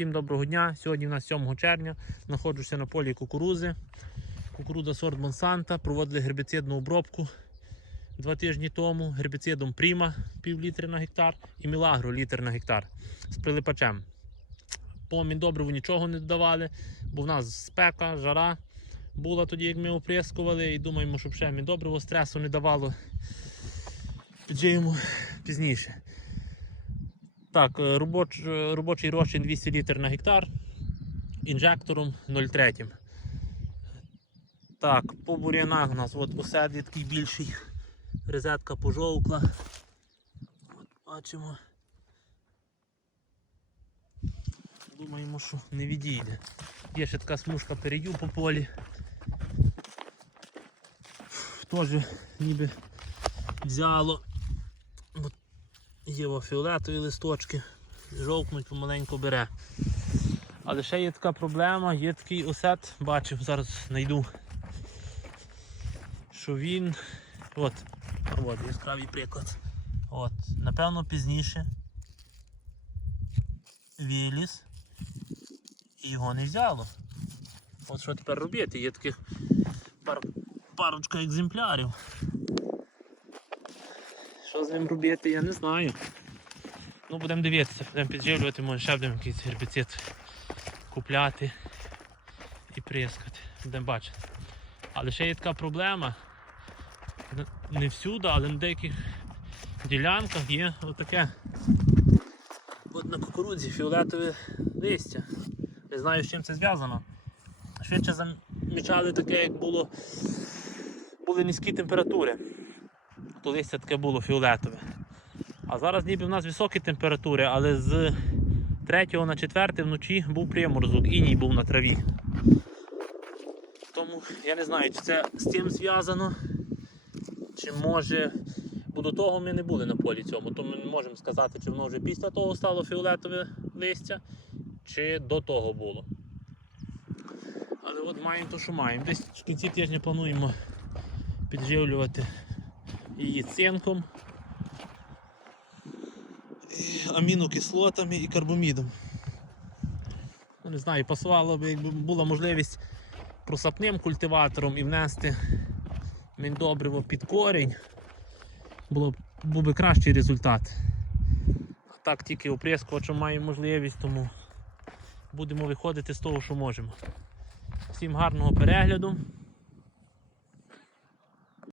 Всім доброго дня. Сьогодні у нас 7 червня. Знаходжуся на полі кукурузи. Кукурудза сорт Монсанта. Проводили гербіцидну обробку два тижні тому. Гербіцидом Пріма пів літри на гектар і Мілагро літр на гектар з прилипачем. По міндобриву нічого не додавали, бо в нас спека, жара була тоді, як ми оприскували, і думаємо, щоб ще міндобриво стресу не давало. Піджиємо пізніше. Так, е, робоч, е, робочий розчин 200 літр на гектар інжектором 0,3. Так, по бур'янах у нас от осад є такий більший, розетка пожовкла. От бачимо. Думаємо, що не відійде. Є ще така смужка передю по полі. Теж ніби взяло. Є фіолетові листочки, жовкнуть помаленьку бере. Але ще є така проблема, є такий осет, бачив, зараз знайду, що він. От, от яскравий приклад. От, напевно, пізніше виліз і його не взяло. От що тепер робити? Є таких пар, парочка екземплярів. Що з ним робити, я не знаю. Ну, будемо дивитися, будемо підживлювати, може ще будемо якийсь гербіцид купляти і прискати. Будемо бачити. Але ще є така проблема. Не всюди, але на деяких ділянках є отаке. От на кукурудзі фіолетове листя. Не знаю, з чим це зв'язано. Швидше замічали таке, як було були низькі температури то листя таке було фіолетове. А зараз ніби в нас високі температури, але з 3 на 4 вночі був приморозок, іній був на траві. Тому я не знаю, чи це з цим зв'язано, чи може. Бо до того ми не були на полі цьому, то ми не можемо сказати, чи воно вже після того стало фіолетове листя, чи до того було. Але от маємо то, що маємо. Десь в кінці тижня плануємо підживлювати її цинком, амінокислотами і карбомідом. Ну, не знаю, пасувало б, якби була можливість просапним культиватором і внести міндобриво під корінь, було б, був би кращий результат. А так тільки оприскувачем маємо можливість, тому будемо виходити з того, що можемо. Всім гарного перегляду.